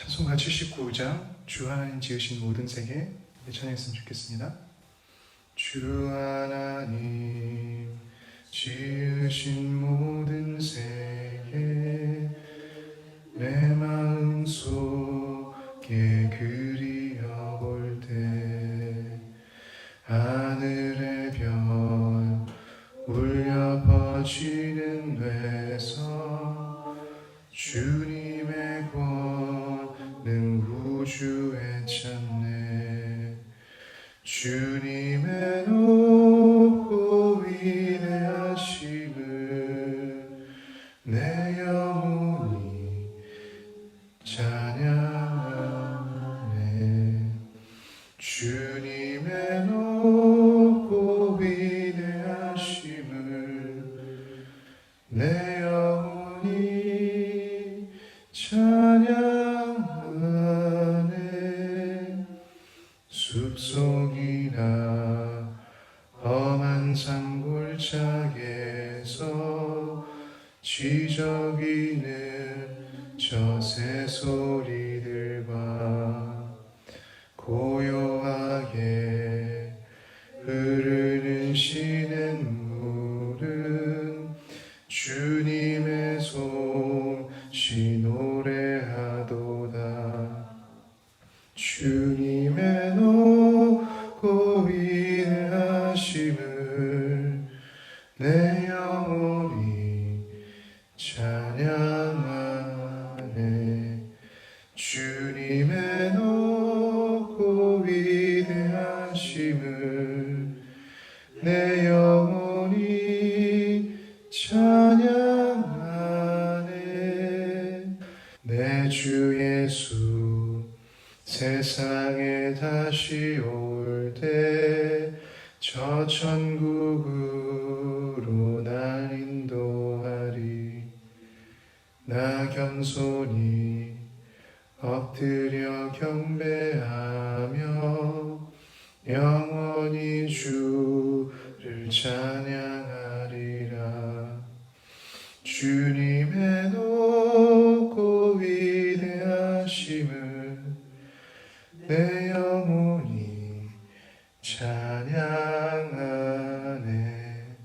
찬송가 79장 주 하나님 지으신 모든 세계 찬양했으면 좋겠습니다. 주 하나님 지으신 모든 세계 내 마음속에 그리어볼 때 하늘의 별 울려 퍼지는 데서 주님의 권능 우주에 찾네. 주님의 높고 위대하심을 내 영혼이 찬양하네. 주님의 높고 위대하심을 내 영혼이 찬양하네. 숲속이나 험한 산골짜기에서 지저귀는 저 새소리들과 고요하게 흐르는 시냇물은 주님의 솜씨 노래하도다. 주님의 높고 위대하심을 내 영혼이 찬양하네. 주님의 높고 위대하심을 내 영혼이 찬양하네. 내 주 예수 세상에 다시 올 때 저 천국으로 날 인도하리. 나 겸손히 엎드려 경배하며 영원히 주를 찬양하리라. 주님의 높고 위대하심을 내 영혼이 찬양하네.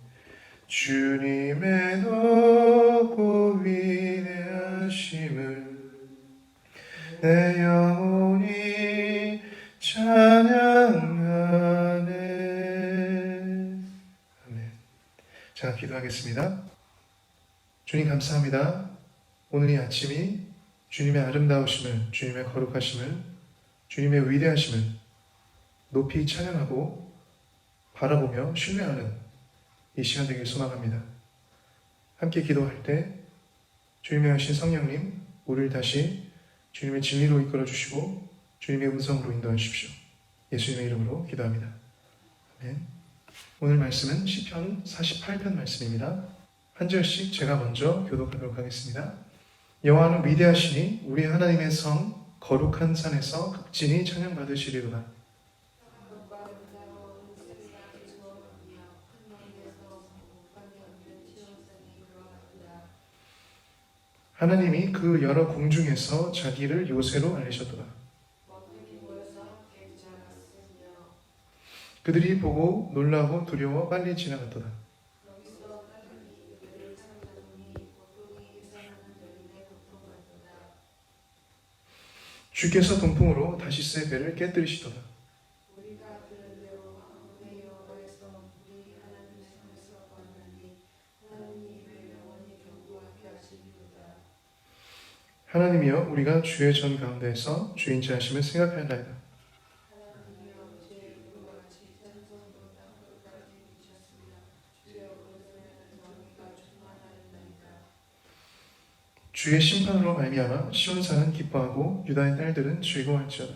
주님의 높고 위대하심을 내 영혼이 찬양하네. 아멘. 자, 기도하겠습니다. 주님 감사합니다. 오늘 이 아침이 주님의 아름다우심을, 주님의 거룩하심을, 주님의 위대하심을 높이 찬양하고 바라보며 신뢰하는 이 시간 되길 소망합니다. 함께 기도할 때 주님의 하신 성령님, 우리를 다시 주님의 진리로 이끌어 주시고 주님의 음성으로 인도해 주십시오. 예수님의 이름으로 기도합니다. 아멘. 오늘 말씀은 시편 48편 말씀입니다. 한 절씩 제가 먼저 교독하도록 하겠습니다. 여호와는 위대하시니 우리 하나님의 성 거룩한 산에서 극진히 찬양받으시리로다. 하나님이 그 여러 공중에서 자기를 요새로 알리셨도다. 그들이 보고 놀라고 두려워 빨리 지나갔도다. 주께서 동풍으로 다시스의 배를 깨뜨리시도다. 하나님이여, 우리가 주의 전 가운데에서 주인자하심을 생각하였나이다. 주의 심판으로 말미암아 시온산은 기뻐하고 유다의 딸들은 즐거워할지어다.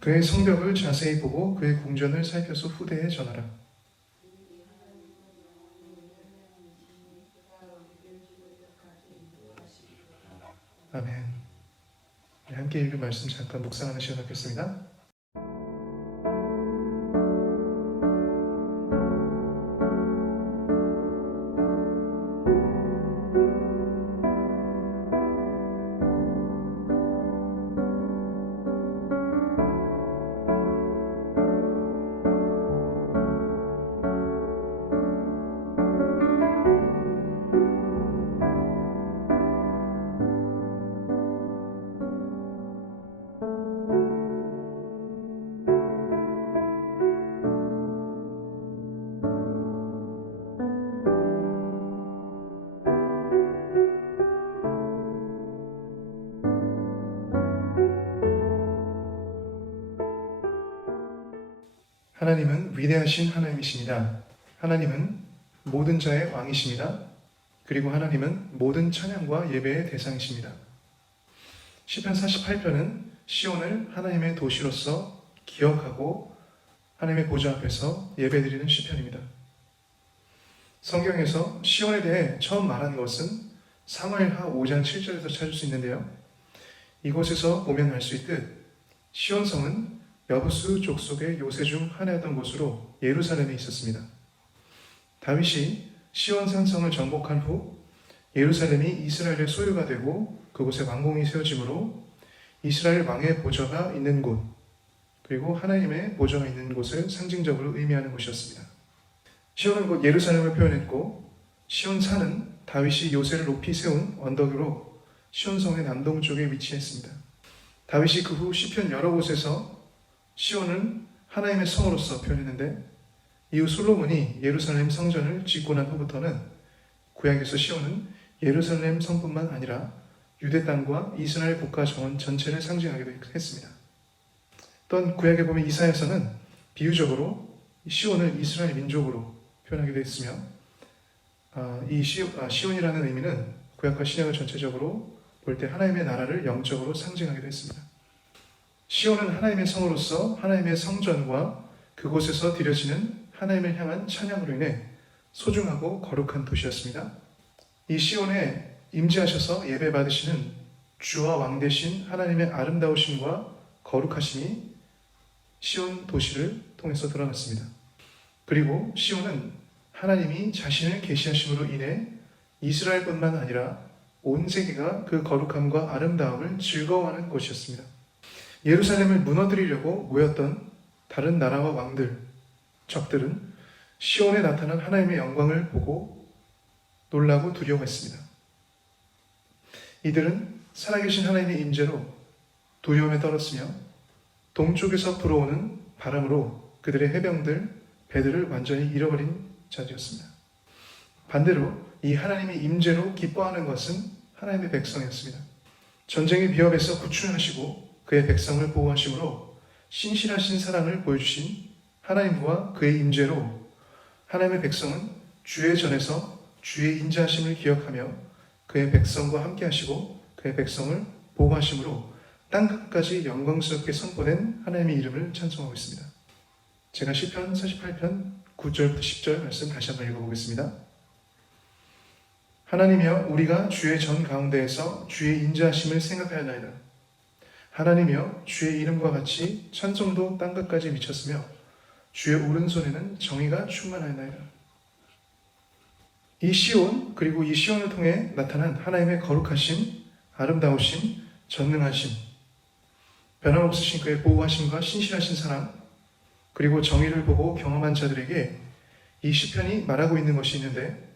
그의 성벽을 자세히 보고 그의 궁전을 살펴서 후대에 전하라. 아멘. 함께 읽은 말씀 잠깐 묵상하는 시간 갖겠습니다. 하나님은 위대하신 하나님이십니다. 하나님은 모든 자의 왕이십니다. 그리고 하나님은 모든 찬양과 예배의 대상이십니다. 시편 48편은 시온을 하나님의 도시로서 기억하고 하나님의 보좌 앞에서 예배드리는 시편입니다. 성경에서 시온에 대해 처음 말한 것은 사무엘하 5장 7절에서 찾을 수 있는데요. 이곳에서 보면 알 수 있듯 시온성은 여부수 족속의 요새 중 하나였던 곳으로 예루살렘에 있었습니다. 다윗이 시온 산성을 정복한 후 예루살렘이 이스라엘의 소유가 되고 그곳에 왕궁이 세워지므로 이스라엘 왕의 보좌가 있는 곳, 그리고 하나님의 보좌가 있는 곳을 상징적으로 의미하는 곳이었습니다. 시온은 곧 예루살렘을 표현했고 시온산은 다윗이 요새를 높이 세운 언덕으로 시온성의 남동쪽에 위치했습니다. 다윗이 그 후 시편 여러 곳에서 시온은 하나님의 성으로서 표현했는데 이후 솔로몬이 예루살렘 성전을 짓고 난 후부터는 구약에서 시온은 예루살렘 성뿐만 아니라 유대 땅과 이스라엘 국가 정원 전체를 상징하기도 했습니다. 또한 구약에 보면 이사야서는 비유적으로 시온을 이스라엘 민족으로 표현하기도 했으며 이 시온이라는 의미는 구약과 신약을 전체적으로 볼 때 하나님의 나라를 영적으로 상징하기도 했습니다. 시온은 하나님의 성으로서 하나님의 성전과 그곳에서 드려지는 하나님을 향한 찬양으로 인해 소중하고 거룩한 도시였습니다. 이 시온에 임재하셔서 예배 받으시는 주와 왕 되신 하나님의 아름다우심과 거룩하심이 시온 도시를 통해서 드러났습니다. 그리고 시온은 하나님이 자신을 계시하심으로 인해 이스라엘뿐만 아니라 온 세계가 그 거룩함과 아름다움을 즐거워하는 곳이었습니다. 예루살렘을 무너뜨리려고 모였던 다른 나라와 왕들, 적들은 시온에 나타난 하나님의 영광을 보고 놀라고 두려워했습니다. 이들은 살아계신 하나님의 임재로 두려움에 떨었으며 동쪽에서 불어오는 바람으로 그들의 해병들, 배들을 완전히 잃어버린 자들이었습니다. 반대로 이 하나님의 임재로 기뻐하는 것은 하나님의 백성이었습니다. 전쟁의 위협에서 구출하시고 그의 백성을 보호하심으로 신실하신 사랑을 보여주신 하나님과 그의 임재로 하나님의 백성은 주의 전에서 주의 인자하심을 기억하며 그의 백성과 함께 하시고 그의 백성을 보호하심으로 땅끝까지 영광스럽게 선포된 하나님의 이름을 찬송하고 있습니다. 제가 시편 48편 9절부터 10절 말씀 다시 한번 읽어보겠습니다. 하나님이여 우리가 주의 전 가운데에서 주의 인자하심을 생각하였나이다. 하나님이여 주의 이름과 같이 찬송도 땅끝까지 미쳤으며 주의 오른손에는 정의가 충만하였나이다. 이 시온, 그리고 이 시온을 통해 나타난 하나님의 거룩하심, 아름다우심, 전능하심, 변함없으신 그의 보호하심과 신실하신 사랑, 그리고 정의를 보고 경험한 자들에게 이 시편이 말하고 있는 것이 있는데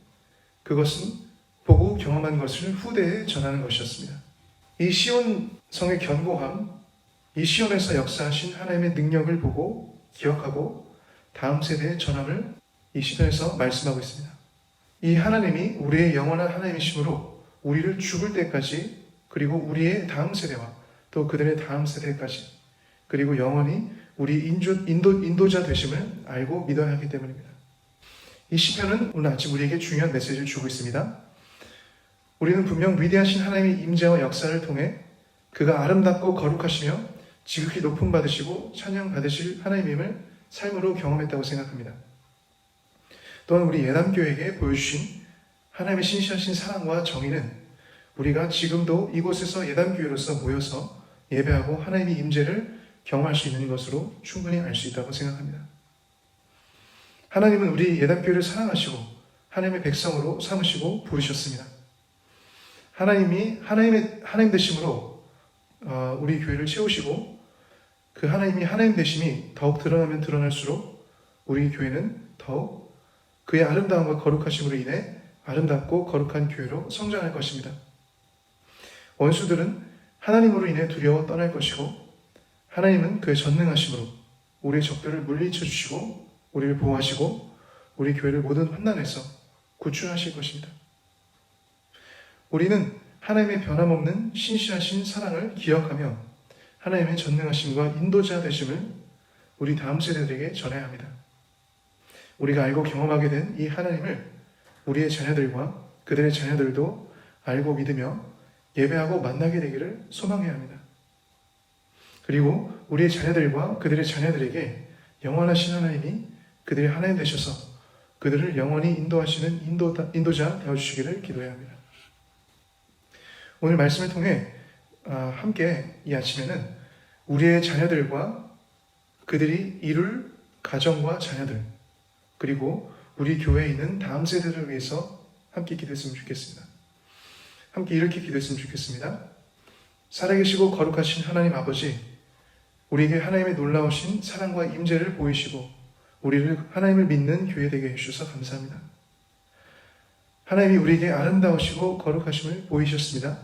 그것은 보고 경험한 것을 후대에 전하는 것이었습니다. 이 시온 성의 견고함, 이 시온에서 역사하신 하나님의 능력을 보고 기억하고 다음 세대에 전함을 이 시편에서 말씀하고 있습니다. 이 하나님이 우리의 영원한 하나님이시므로 우리를 죽을 때까지, 그리고 우리의 다음 세대와 또 그들의 다음 세대까지, 그리고 영원히 우리 인도자 되심을 알고 믿어야 하기 때문입니다. 이 시편은 오늘 아침 우리에게 중요한 메시지를 주고 있습니다. 우리는 분명 위대하신 하나님의 임재와 역사를 통해 그가 아름답고 거룩하시며 지극히 높음 받으시고 찬양 받으실 하나님임을 삶으로 경험했다고 생각합니다. 또한 우리 예담교회에게 보여주신 하나님의 신실하신 사랑과 정의는 우리가 지금도 이곳에서 예담교회로서 모여서 예배하고 하나님의 임재를 경험할 수 있는 것으로 충분히 알 수 있다고 생각합니다. 하나님은 우리 예담교회를 사랑하시고 하나님의 백성으로 삼으시고 부르셨습니다. 하나님 되심으로 우리 교회를 채우시고 그 하나님이 하나님 되심이 더욱 드러나면 드러날수록 우리 교회는 더욱 그의 아름다움과 거룩하심으로 인해 아름답고 거룩한 교회로 성장할 것입니다. 원수들은 하나님으로 인해 두려워 떠날 것이고 하나님은 그의 전능하심으로 우리의 적들을 물리쳐 주시고 우리를 보호하시고 우리 교회를 모든 환난에서 구출하실 것입니다. 우리는 하나님의 변함없는 신실하신 사랑을 기억하며 하나님의 전능하심과 인도자 되심을 우리 다음 세대들에게 전해야 합니다. 우리가 알고 경험하게 된 이 하나님을 우리의 자녀들과 그들의 자녀들도 알고 믿으며 예배하고 만나게 되기를 소망해야 합니다. 그리고 우리의 자녀들과 그들의 자녀들에게 영원하신 하나님이 그들의 하나님 되셔서 그들을 영원히 인도하시는 인도자 되어주시기를 기도해야 합니다. 오늘 말씀을 통해 함께 이 아침에는 우리의 자녀들과 그들이 이룰 가정과 자녀들, 그리고 우리 교회에 있는 다음 세대를 위해서 함께 기도했으면 좋겠습니다. 함께 이렇게 기도했으면 좋겠습니다. 살아계시고 거룩하신 하나님 아버지, 우리에게 하나님의 놀라우신 사랑과 임재를 보이시고 우리를 하나님을 믿는 교회 되게 해주셔서 감사합니다. 하나님이 우리에게 아름다우시고 거룩하심을 보이셨습니다.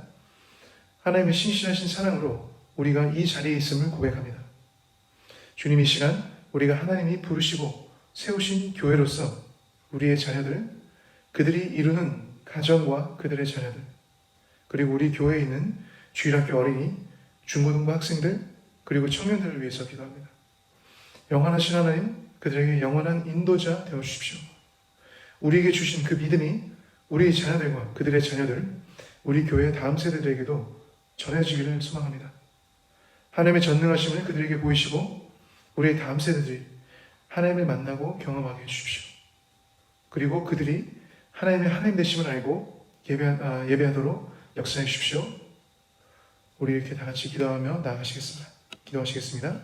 하나님의 신실하신 사랑으로 우리가 이 자리에 있음을 고백합니다. 주님, 이 시간 우리가 하나님이 부르시고 세우신 교회로서 우리의 자녀들, 그들이 이루는 가정과 그들의 자녀들, 그리고 우리 교회에 있는 주일학교 어린이, 중고등부 학생들, 그리고 청년들을 위해서 기도합니다. 영원하신 하나님, 그들에게 영원한 인도자 되어주십시오. 우리에게 주신 그 믿음이 우리의 자녀들과 그들의 자녀들, 우리 교회의 다음 세대들에게도 전해지기를 소망합니다. 하나님의 전능하심을 그들에게 보이시고 우리의 다음 세대들이 하나님을 만나고 경험하게 해주십시오. 그리고 그들이 하나님의 하나님 되심을 알고 예배하도록 역사해 주십시오. 우리 이렇게 다 같이 기도하며 나아가시겠습니다. 기도하시겠습니다.